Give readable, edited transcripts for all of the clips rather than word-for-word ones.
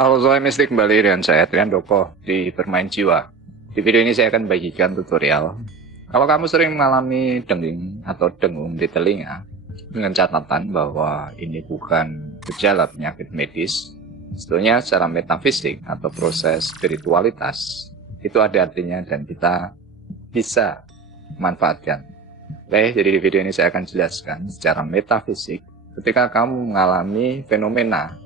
Halo, soal mistik kembali dengan saya Triandoko di Bermain Jiwa. Di video ini saya akan bagikan tutorial. Kalau kamu sering mengalami denging atau dengung di telinga, dengan catatan bahwa ini bukan gejala penyakit medis, sebetulnya secara metafisik atau proses spiritualitas, itu ada artinya dan kita bisa manfaatkan. Oke, jadi di video ini saya akan jelaskan secara metafisik ketika kamu mengalami fenomena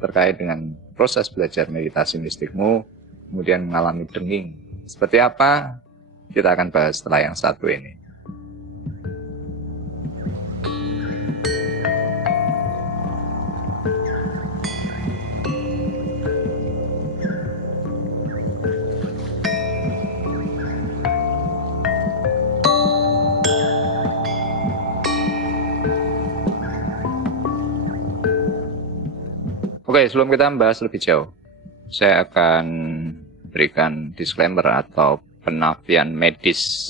terkait dengan proses belajar meditasi mistikmu, kemudian mengalami denging. Seperti apa? Kita akan bahas setelah yang satu ini. Oke, sebelum kita membahas lebih jauh, saya akan berikan disclaimer atau penafian medis.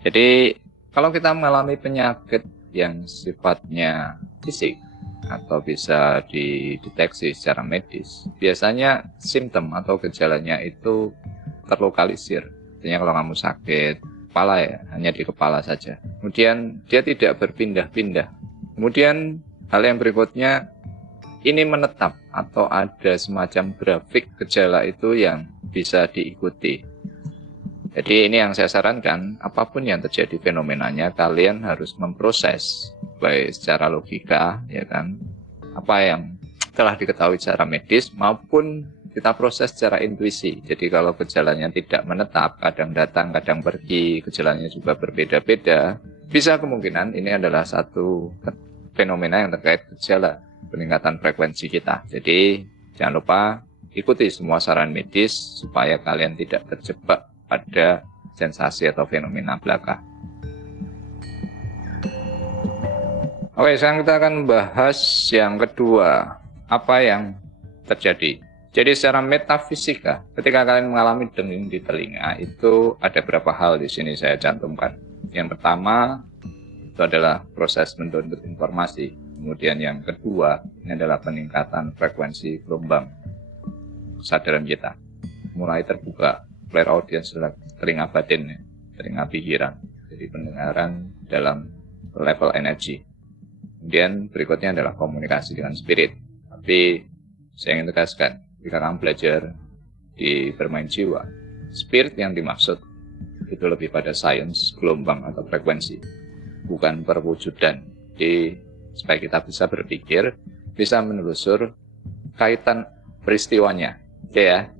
Jadi, kalau kita mengalami penyakit yang sifatnya fisik atau bisa dideteksi secara medis, biasanya simptom atau gejalanya itu terlokalisir. Artinya kalau kamu sakit kepala ya, hanya di kepala saja. Kemudian dia tidak berpindah-pindah. Kemudian hal yang berikutnya, ini menetap atau ada semacam grafik gejala itu yang bisa diikuti. Jadi ini yang saya sarankan, apapun yang terjadi fenomenanya, kalian harus memproses baik secara logika, ya kan, apa yang telah diketahui secara medis maupun kita proses secara intuisi. Jadi kalau gejalanya tidak menetap, kadang datang, kadang pergi, gejalanya juga berbeda-beda, bisa kemungkinan ini adalah satu fenomena yang terkait gejala peningkatan frekuensi kita. Jadi jangan lupa ikuti semua saran medis supaya kalian tidak terjebak pada sensasi atau fenomena belaka. Oke, sekarang kita akan bahas yang kedua, apa yang terjadi. Jadi secara metafisika, ketika kalian mengalami denging di telinga, itu ada beberapa hal di sini saya cantumkan. Yang pertama, itu adalah proses mendownload informasi. Kemudian yang kedua, ini adalah peningkatan frekuensi gelombang kesadaran kita. Mulai terbuka, clear audience adalah telinga batin, ya, telinga pikiran. Jadi pendengaran dalam level energi. Kemudian berikutnya adalah komunikasi dengan spirit. Tapi saya ingin tegaskan, jika kamu belajar di Bermain Jiwa, spirit yang dimaksud itu lebih pada sains, gelombang atau frekuensi, bukan perwujudan. Jadi supaya kita bisa berpikir, bisa menelusur kaitan peristiwanya. Oke ya.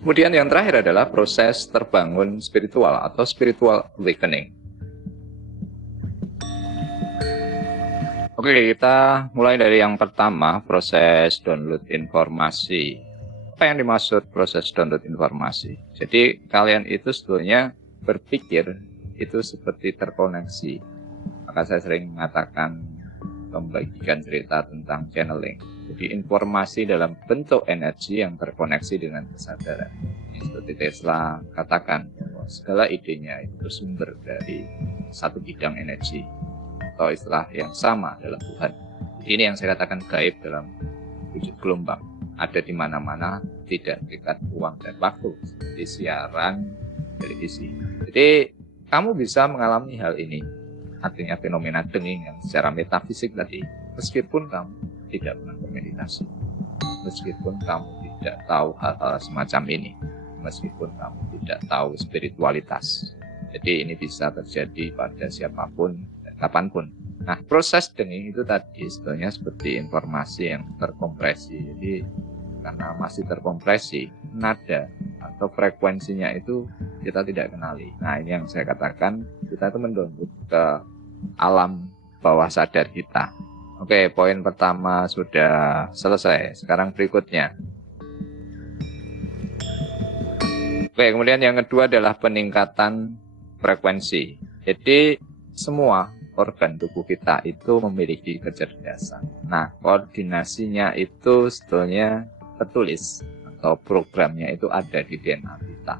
Kemudian yang terakhir adalah proses terbangun spiritual atau spiritual awakening. Oke, kita mulai dari yang pertama, proses download informasi. Apa yang dimaksud proses download informasi? Jadi kalian itu sebetulnya berpikir itu seperti terkoneksi. Maka saya sering mengatakan, membagikan cerita tentang channeling. Jadi informasi dalam bentuk energi yang terkoneksi dengan kesadaran. Seperti Tesla katakan bahwa segala idenya itu bersumber dari satu bidang energi atau istilah yang sama dalam Tuhan. Ini yang saya katakan gaib dalam wujud gelombang. Ada di mana-mana, tidak terikat ruang dan waktu. Seperti siaran televisi. Jadi kamu bisa mengalami hal ini. Artinya fenomena denging yang secara metafisik tadi, meskipun kamu tidak pernah bermeditasi, meskipun kamu tidak tahu hal-hal semacam ini, meskipun kamu tidak tahu spiritualitas. Jadi ini bisa terjadi pada siapapun dan kapanpun. Nah, proses denging itu tadi sebetulnya seperti informasi yang terkompresi. Jadi karena masih terkompresi, nada atau frekuensinya itu kita tidak kenali. Nah, ini yang saya katakan, kita itu mendownload ke alam bawah sadar kita. Oke, poin pertama sudah selesai. Sekarang berikutnya. Oke, kemudian yang kedua adalah peningkatan frekuensi. Jadi semua organ tubuh kita itu memiliki kecerdasan. Nah, koordinasinya itu sebetulnya tertulis atau programnya itu ada di DNA kita.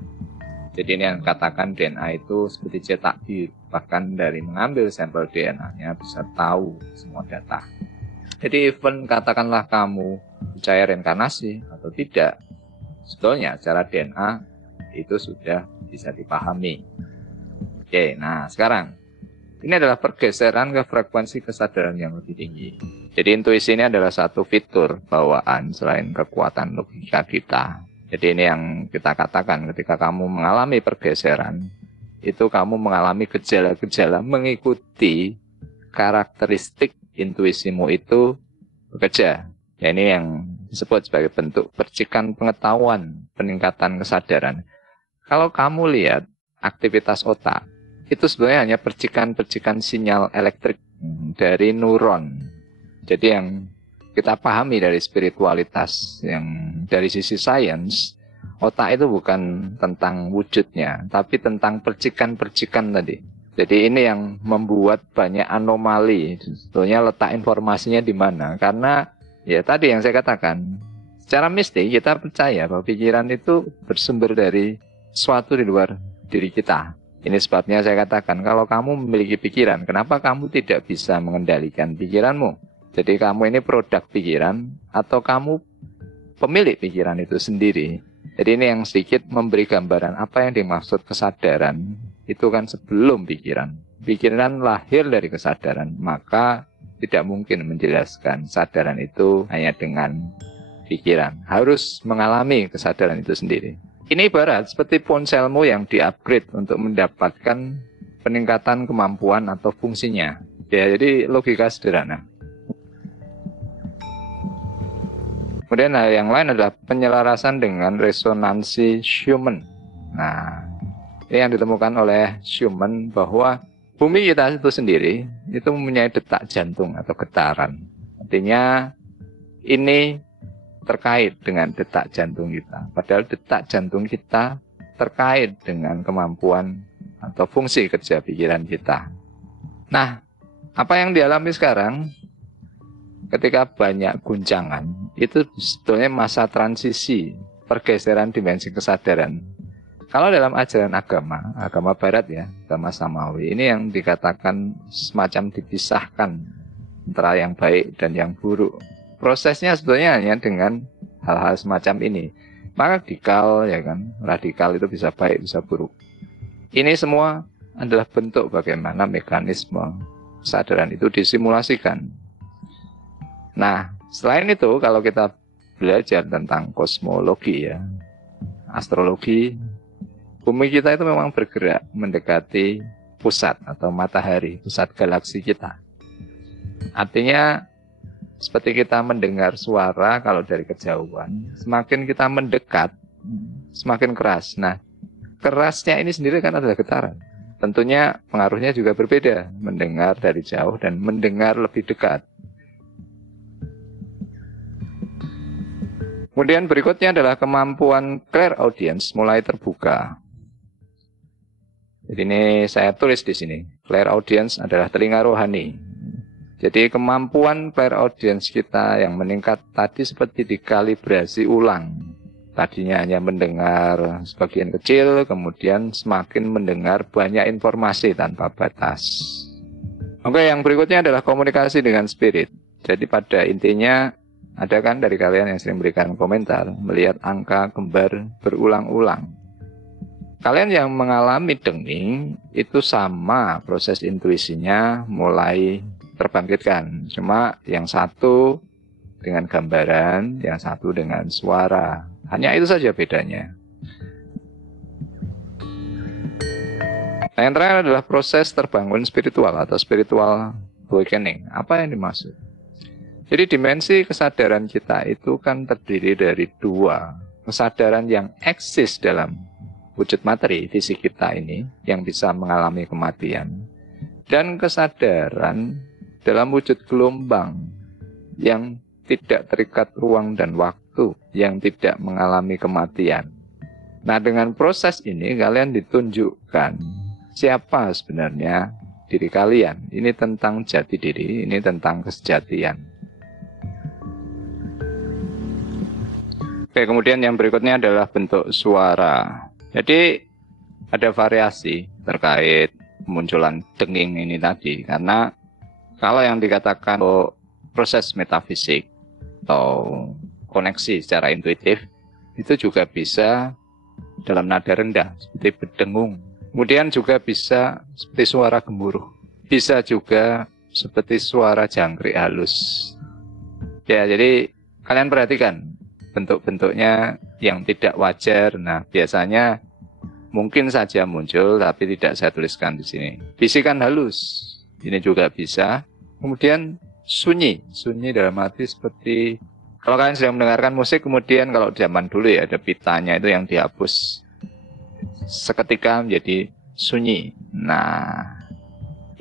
Jadi ini yang katakan DNA itu seperti cetak biru. Bahkan dari mengambil sampel DNA-nya bisa tahu semua data. Jadi even katakanlah kamu percaya reinkarnasi atau tidak, sebetulnya secara DNA itu sudah bisa dipahami. Oke, nah sekarang ini adalah pergeseran ke frekuensi kesadaran yang lebih tinggi. Jadi intuisi ini adalah satu fitur bawaan selain kekuatan logika kita. Jadi ini yang kita katakan ketika kamu mengalami pergeseran, itu kamu mengalami gejala-gejala mengikuti karakteristik intuisimu itu bekerja. Ya, ini yang disebut sebagai bentuk percikan pengetahuan, peningkatan kesadaran. Kalau kamu lihat aktivitas otak, itu sebenarnya hanya percikan-percikan sinyal elektrik dari neuron. Jadi yang kita pahami dari spiritualitas, yang dari sisi sains, otak itu bukan tentang wujudnya, tapi tentang percikan-percikan tadi. Jadi ini yang membuat banyak anomali. Sebetulnya letak informasinya di mana? Karena ya tadi yang saya katakan, secara mistik kita percaya bahwa pikiran itu bersumber dari sesuatu di luar diri kita. Ini sebabnya saya katakan, kalau kamu memiliki pikiran, kenapa kamu tidak bisa mengendalikan pikiranmu? Jadi kamu ini produk pikiran atau kamu pemilik pikiran itu sendiri. Jadi ini yang sedikit memberi gambaran apa yang dimaksud kesadaran. Itu kan sebelum pikiran. Pikiran lahir dari kesadaran, maka tidak mungkin menjelaskan kesadaran itu hanya dengan pikiran. Harus mengalami kesadaran itu sendiri. Ini ibarat seperti ponselmu yang di-upgrade untuk mendapatkan peningkatan kemampuan atau fungsinya. Ya, jadi logika sederhana. Kemudian hal yang lain adalah penyelarasan dengan resonansi Schumann. Nah, ini yang ditemukan oleh Schumann bahwa bumi kita itu sendiri itu mempunyai detak jantung atau getaran. Artinya ini terkait dengan detak jantung kita. Padahal detak jantung kita terkait dengan kemampuan atau fungsi kerja pikiran kita. Nah, apa yang dialami sekarang ketika banyak guncangan, itu sebetulnya masa transisi, pergeseran dimensi kesadaran. Kalau dalam ajaran agama barat ya, agama samawi, ini yang dikatakan semacam dipisahkan antara yang baik dan yang buruk. Prosesnya sebetulnya hanya dengan hal-hal semacam ini. Maka radikal ya kan, radikal itu bisa baik, bisa buruk. Ini semua adalah bentuk bagaimana mekanisme kesadaran itu disimulasikan. Nah, selain itu kalau kita belajar tentang kosmologi ya, astrologi, bumi kita itu memang bergerak mendekati pusat atau matahari, pusat galaksi kita. Artinya seperti kita mendengar suara kalau dari kejauhan, semakin kita mendekat, semakin keras. Nah, kerasnya ini sendiri kan adalah getaran. Tentunya pengaruhnya juga berbeda, mendengar dari jauh dan mendengar lebih dekat. Kemudian berikutnya adalah kemampuan clairaudience mulai terbuka. Jadi ini saya tulis di sini. Clairaudience adalah telinga rohani. Jadi kemampuan clairaudience kita yang meningkat tadi seperti dikalibrasi ulang. Tadinya hanya mendengar sebagian kecil, kemudian semakin mendengar banyak informasi tanpa batas. Oke, yang berikutnya adalah komunikasi dengan spirit. Jadi pada intinya, ada kan dari kalian yang sering berikan komentar, melihat angka kembar berulang-ulang. Kalian yang mengalami denging, itu sama proses intuisinya mulai terbangkitkan. Cuma yang satu dengan gambaran, yang satu dengan suara. Hanya itu saja bedanya. Nah, yang terakhir adalah proses terbangun spiritual atau spiritual awakening. Apa yang dimaksud? Jadi dimensi kesadaran kita itu kan terdiri dari dua. Kesadaran yang eksis dalam wujud materi, fisik kita ini, yang bisa mengalami kematian. Dan kesadaran dalam wujud gelombang, yang tidak terikat ruang dan waktu, yang tidak mengalami kematian. Nah, dengan proses ini kalian ditunjukkan siapa sebenarnya diri kalian. Ini tentang jati diri, ini tentang kesejatian. Oke, kemudian yang berikutnya adalah bentuk suara. Jadi ada variasi terkait kemunculan denging ini tadi. Karena kalau yang dikatakan proses metafisik atau koneksi secara intuitif, itu juga bisa dalam nada rendah, seperti berdengung. Kemudian juga bisa seperti suara gemuruh. Bisa juga seperti suara jangkrik halus. Ya, jadi kalian perhatikan bentuk-bentuknya yang tidak wajar. Nah, biasanya mungkin saja muncul, tapi tidak saya tuliskan di sini. Bisikan halus, ini juga bisa. Kemudian sunyi dalam arti seperti kalau kalian sedang mendengarkan musik, kemudian kalau zaman dulu ya ada pitanya itu yang dihapus seketika menjadi sunyi. Nah,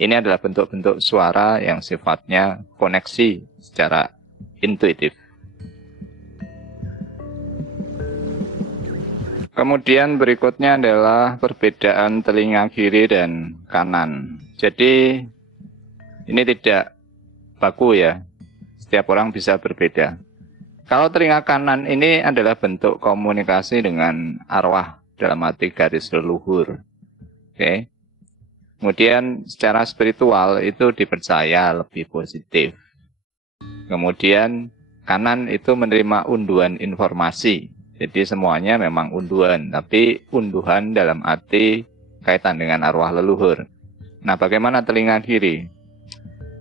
ini adalah bentuk-bentuk suara yang sifatnya koneksi secara intuitif. Kemudian berikutnya adalah perbedaan telinga kiri dan kanan. Jadi ini tidak baku ya, setiap orang bisa berbeda. Kalau telinga kanan ini adalah bentuk komunikasi dengan arwah dalam arti garis leluhur. Oke. Kemudian secara spiritual itu dipercaya lebih positif. Kemudian kanan itu menerima unduhan informasi. Jadi semuanya memang unduhan, tapi unduhan dalam arti kaitan dengan arwah leluhur. Nah, bagaimana telinga kiri?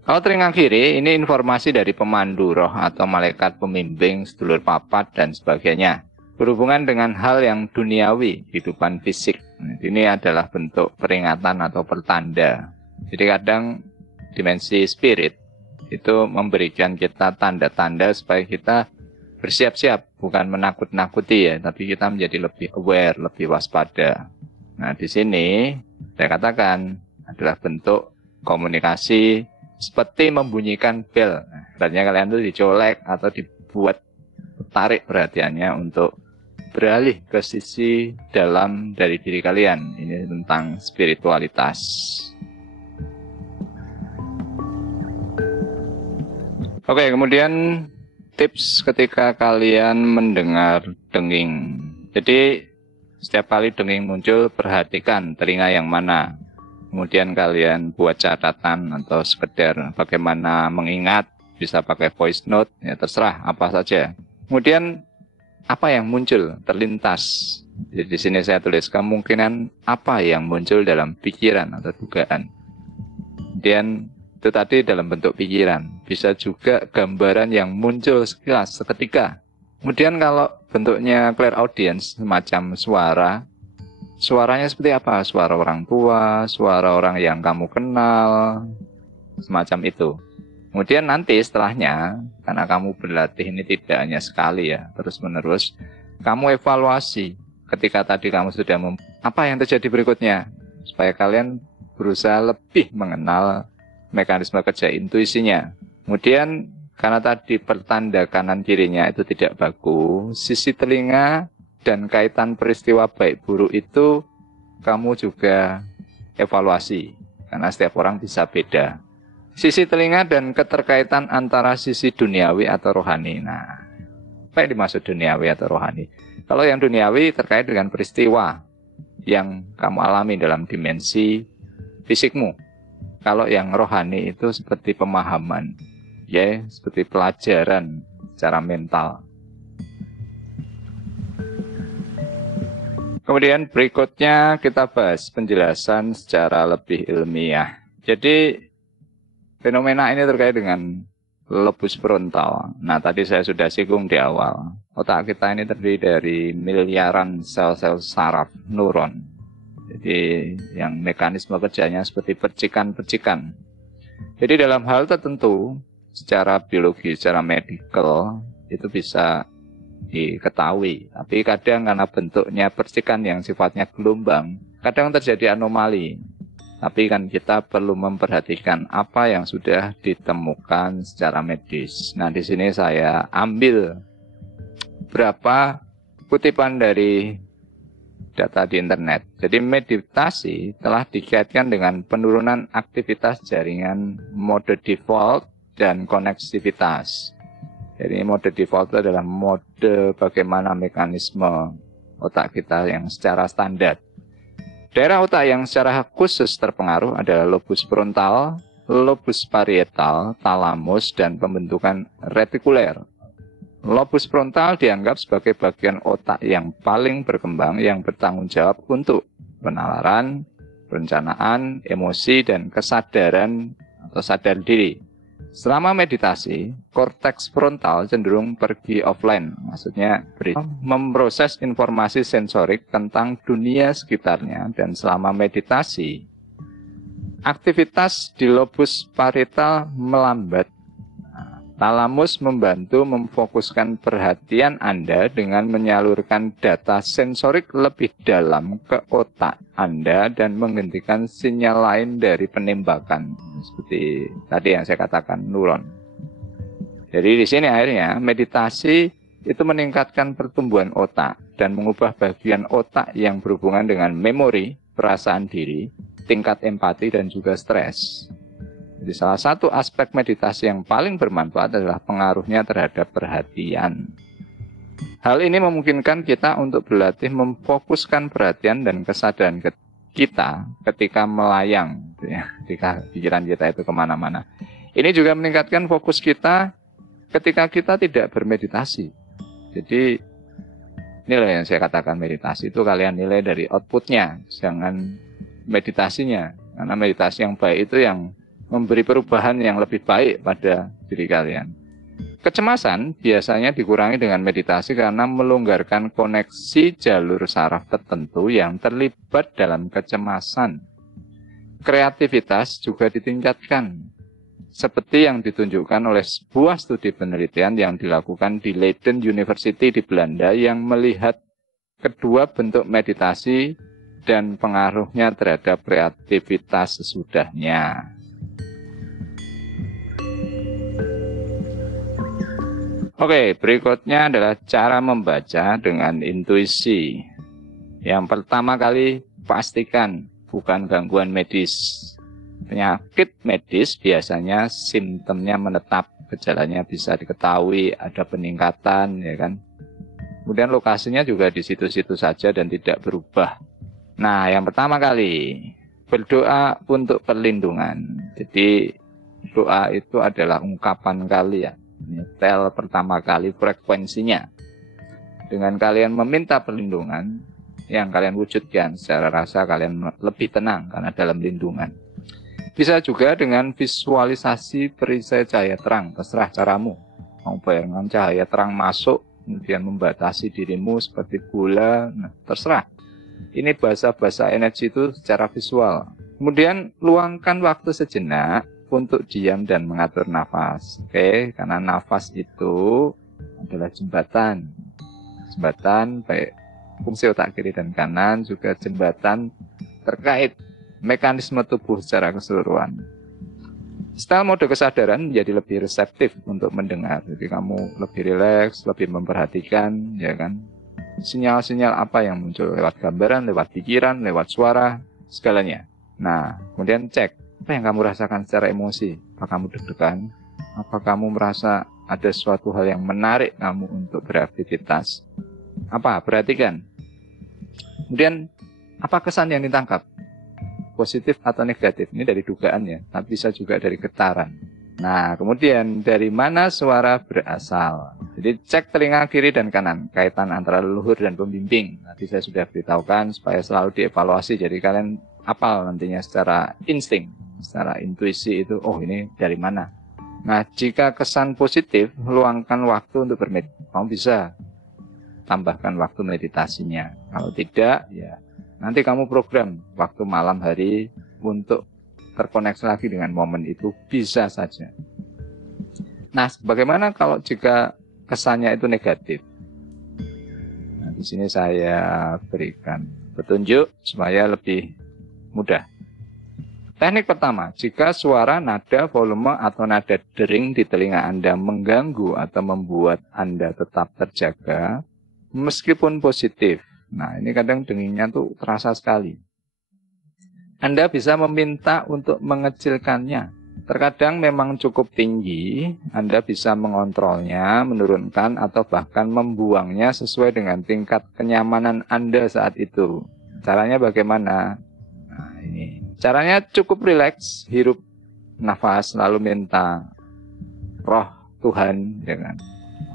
Kalau telinga kiri, ini informasi dari pemandu roh atau malaikat pembimbing, sedulur papat, dan sebagainya. Berhubungan dengan hal yang duniawi, kehidupan fisik. Ini adalah bentuk peringatan atau pertanda. Jadi kadang dimensi spirit itu memberikan kita tanda-tanda supaya kita bersiap-siap, bukan menakut-nakuti ya, tapi kita menjadi lebih aware, lebih waspada. Nah, di sini saya katakan adalah bentuk komunikasi seperti membunyikan bel. Artinya kalian tuh dicolek atau dibuat tarik perhatiannya untuk beralih ke sisi dalam dari diri kalian. Ini tentang spiritualitas. Oke, kemudian tips ketika kalian mendengar denging. Jadi setiap kali denging muncul, perhatikan telinga yang mana. Kemudian kalian buat catatan atau sekedar bagaimana mengingat, bisa pakai voice note, ya terserah apa saja. Kemudian apa yang muncul terlintas. Jadi di sini saya tulis kemungkinan apa yang muncul dalam pikiran atau dugaan. Kemudian itu tadi dalam bentuk pikiran. Bisa juga gambaran yang muncul sekilas, seketika. Kemudian kalau bentuknya clear audience, semacam suara. Suaranya seperti apa? Suara orang tua, suara orang yang kamu kenal, semacam itu. Kemudian nanti setelahnya, karena kamu berlatih ini tidak hanya sekali ya, terus-menerus, kamu evaluasi. Ketika tadi kamu sudah apa yang terjadi berikutnya? Supaya kalian berusaha lebih mengenal mekanisme kerja intuisinya. Kemudian karena tadi pertanda kanan kirinya itu tidak baku, sisi telinga dan kaitan peristiwa baik buruk itu kamu juga evaluasi. Karena setiap orang bisa beda. Sisi telinga dan keterkaitan antara sisi duniawi atau rohani. Nah, apa yang dimaksud duniawi atau rohani? Kalau yang duniawi terkait dengan peristiwa yang kamu alami dalam dimensi fisikmu. Kalau yang rohani itu seperti pemahaman, ya, seperti pelajaran secara mental. Kemudian berikutnya kita bahas penjelasan secara lebih ilmiah. Jadi fenomena ini terkait dengan lobus frontal. Nah, tadi saya sudah singgung di awal. Otak kita ini terdiri dari miliaran sel-sel saraf neuron. Jadi yang mekanisme kerjanya seperti percikan-percikan. Jadi dalam hal tertentu, secara biologi, secara medikal, itu bisa diketahui. Tapi kadang karena bentuknya percikan yang sifatnya gelombang, kadang terjadi anomali. Tapi kan kita perlu memperhatikan apa yang sudah ditemukan secara medis. Nah, di sini saya ambil beberapa kutipan dari data di internet. Jadi meditasi telah dikaitkan dengan penurunan aktivitas jaringan mode default dan koneksivitas. Jadi mode default itu adalah mode bagaimana mekanisme otak kita yang secara standar. Daerah otak yang secara khusus terpengaruh adalah lobus frontal, lobus parietal, talamus, dan pembentukan retikuler. Lobus frontal dianggap sebagai bagian otak yang paling berkembang yang bertanggung jawab untuk penalaran, perencanaan, emosi, dan kesadaran atau sadar diri. Selama meditasi, korteks frontal cenderung pergi offline, maksudnya memproses informasi sensorik tentang dunia sekitarnya, dan selama meditasi, aktivitas di lobus parietal melambat. Talamus membantu memfokuskan perhatian Anda dengan menyalurkan data sensorik lebih dalam ke otak Anda dan menghentikan sinyal lain dari penembakan. Seperti tadi yang saya katakan, neuron. Jadi di sini akhirnya meditasi itu meningkatkan pertumbuhan otak dan mengubah bagian otak yang berhubungan dengan memori, perasaan diri, tingkat empati, dan juga stres. Jadi salah satu aspek meditasi yang paling bermanfaat adalah pengaruhnya terhadap perhatian. Hal ini memungkinkan kita untuk berlatih memfokuskan perhatian dan kesadaran kita ketika melayang, ketika pikiran kita itu kemana-mana. Ini juga meningkatkan fokus kita ketika kita tidak bermeditasi. Jadi nilai yang saya katakan meditasi itu kalian nilai dari outputnya, jangan meditasinya. Karena meditasi yang baik itu yang memberi perubahan yang lebih baik pada diri kalian. Kecemasan biasanya dikurangi dengan meditasi karena melonggarkan koneksi jalur saraf tertentu yang terlibat dalam kecemasan. Kreativitas juga ditingkatkan, seperti yang ditunjukkan oleh sebuah studi penelitian yang dilakukan di Leiden University di Belanda yang melihat kedua bentuk meditasi dan pengaruhnya terhadap kreativitas sesudahnya. Oke, berikutnya adalah cara membaca dengan intuisi. Yang pertama kali, pastikan bukan gangguan medis. Penyakit medis biasanya simptomnya menetap, gejalanya bisa diketahui, ada peningkatan, ya kan. Kemudian lokasinya juga di situ-situ saja dan tidak berubah. Nah, yang pertama kali, berdoa untuk perlindungan. Jadi, doa itu adalah ungkapan kalian. Nyetel pertama kali frekuensinya. Dengan kalian meminta perlindungan, yang kalian wujudkan secara rasa kalian lebih tenang karena dalam lindungan. Bisa juga dengan visualisasi perisai cahaya terang, terserah caramu. Mau bayangkan cahaya terang masuk, kemudian membatasi dirimu seperti bola, nah, terserah. Ini bahasa-bahasa energi itu secara visual. Kemudian luangkan waktu sejenak untuk diam dan mengatur nafas. Oke, karena nafas itu adalah jembatan. Jembatan baik fungsi otak kiri dan kanan, juga jembatan terkait mekanisme tubuh secara keseluruhan. Style mode kesadaran menjadi lebih reseptif untuk mendengar. Jadi kamu lebih rileks, lebih memperhatikan, ya kan? Sinyal-sinyal apa yang muncul lewat gambaran, lewat pikiran, lewat suara, segalanya. Nah, kemudian cek apa yang kamu rasakan secara emosi. Apa kamu deg-degan? Apa kamu merasa ada suatu hal yang menarik kamu untuk beraktivitas? Apa? Perhatikan. Kemudian, apa kesan yang ditangkap? Positif atau negatif? Ini dari dugaannya, tapi bisa juga dari getaran. Nah, kemudian dari mana suara berasal? Jadi cek telinga kiri dan kanan, kaitan antara leluhur dan pembimbing. Nanti saya sudah beritahukan supaya selalu dievaluasi. Jadi kalian hafal nantinya secara insting, secara intuisi itu, oh ini dari mana. Nah, jika kesan positif, luangkan waktu untuk bermeditasi. Kamu bisa tambahkan waktu meditasinya. Kalau tidak, ya nanti kamu program waktu malam hari untuk terkoneksi lagi dengan momen itu, bisa saja. Nah, bagaimana kalau jika kesannya itu negatif? Nah, di sini saya berikan petunjuk supaya lebih mudah. Teknik pertama, jika suara, nada, volume, atau nada dering di telinga Anda mengganggu atau membuat Anda tetap terjaga, meskipun positif. Nah, ini kadang dengingnya tuh terasa sekali. Anda bisa meminta untuk mengecilkannya. Terkadang memang cukup tinggi, Anda bisa mengontrolnya, menurunkan, atau bahkan membuangnya sesuai dengan tingkat kenyamanan Anda saat itu. Caranya bagaimana? Nah, ini. Caranya cukup rileks, hirup nafas, lalu minta roh Tuhan, ya kan?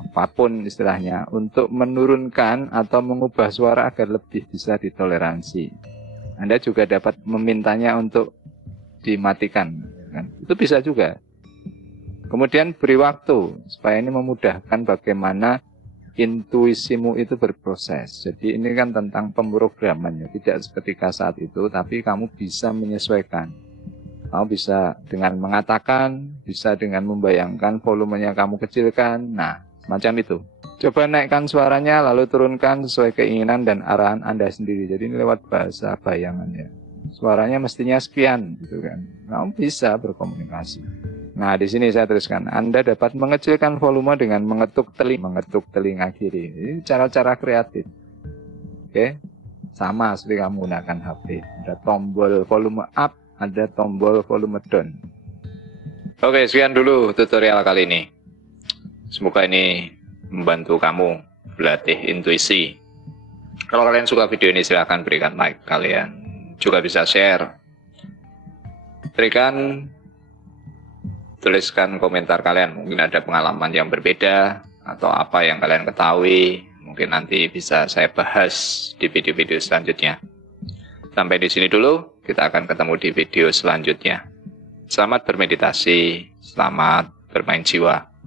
apapun istilahnya, untuk menurunkan atau mengubah suara agar lebih bisa ditoleransi. Anda juga dapat memintanya untuk dimatikan, kan? Itu bisa juga. Kemudian beri waktu supaya ini memudahkan bagaimana intuisimu itu berproses. Jadi ini kan tentang pemrograman ya, tidak seketika saat itu, tapi kamu bisa menyesuaikan. Kamu bisa dengan mengatakan, bisa dengan membayangkan volumenya kamu kecilkan, nah macam itu. Coba naikkan suaranya lalu turunkan sesuai keinginan dan arahan Anda sendiri. Jadi ini lewat bahasa bayangannya. Suaranya mestinya sekian gitu kan. Kamu bisa berkomunikasi. Nah, di sini saya tuliskan, Anda dapat mengecilkan volume dengan mengetuk telinga kiri. Ini cara-cara kreatif. Oke. Sama seperti kamu gunakan HP. Ada tombol volume up, ada tombol volume down. Oke, sekian dulu tutorial kali ini. Semoga ini membantu kamu berlatih intuisi. Kalau kalian suka video ini silahkan berikan like. Kalian juga bisa share. Tuliskan komentar kalian. Mungkin ada pengalaman yang berbeda atau apa yang kalian ketahui. Mungkin nanti bisa saya bahas di video-video selanjutnya. Sampai di sini dulu. Kita akan ketemu di video selanjutnya. Selamat bermeditasi. Selamat bermain jiwa.